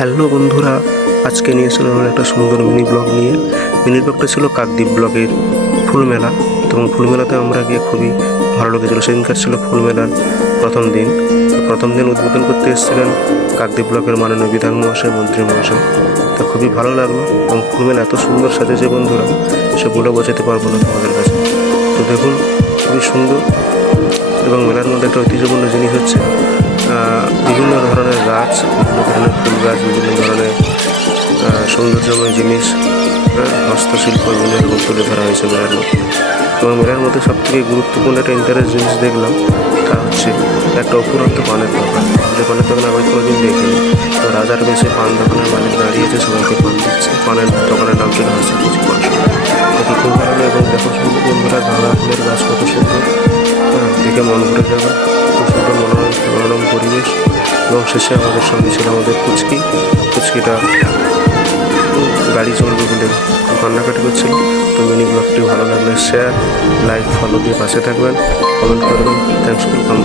Hello বন্ধুরা, আজকে নিয়ে এসেছিলাম আমরা একটা সুন্দর মিনি ব্লগ নিয়ে। মিনি ব্লগটা ছিল কাকদ্বীপ ব্লগের ফুলমেলা এবং ফুলমেলাতে আমরা গিয়ে খুবই ভালো লেগেছিলো। সেদিনকার ছিল ফুলমেলার প্রথম দিন। প্রথম দিন উদ্বোধন করতে এসেছিলেন কাকদ্বীপ ব্লকের মাননীয় বিধান মহাশয়, মন্ত্রী মহাশয়। তা খুবই ভালো লাগল এবং ফুলমেলা এত সুন্দর সাজেছে বন্ধুরা, সে বলে বোঝাতে পারব না তোমাদের কাছে। তো দেখুন, খুবই সুন্দর এবং মেলার মধ্যে একটা ঐতিহ্যপূর্ণ জিনিস হচ্ছে বিভিন্ন ধরনের গাছ বিভিন্ন ধরনের ফুল গাছ বিভিন্ন ধরনের সৌন্দর্যময় জিনিস হস্তশিল্প বিভিন্ন রকম তুলে ধরা হয়েছে মেলার মধ্যে। এবং মেলার মধ্যে সব থেকে গুরুত্বপূর্ণ একটা ইন্টারেস্ট জিনিস দেখলাম তা হচ্ছে একটা অপুরন্ত পানের দোকান। যে পানের দোকান আমি কোনোদিন দেখিনি। তো রাজার বেশে পান দোকানের মালিক দাঁড়িয়েছে সবাইকে পান দিচ্ছে। পানের দোকানের নাম ছিল হচ্ছে কিছু পান। দেখি খুব ভালো এবং দেখো সুন্দর বন্ধুরা গাঁদা ফুলের গাছ কত সুন্দর। হ্যাঁ, দেখে মন ভরে যাবে। এবং শেষে আমাদের সঙ্গে ছিল আমাদের কুচকি কুচকিটা গাড়ি চলবে বলে কান্নাকাটি করছিল। তো মিনি ব্লগটি ভালো লাগলে শেয়ার লাইক ফলো দিয়ে পাশে থাকবেন। কমেন্ট করবেন থ্যাংকস ওয়েলকাম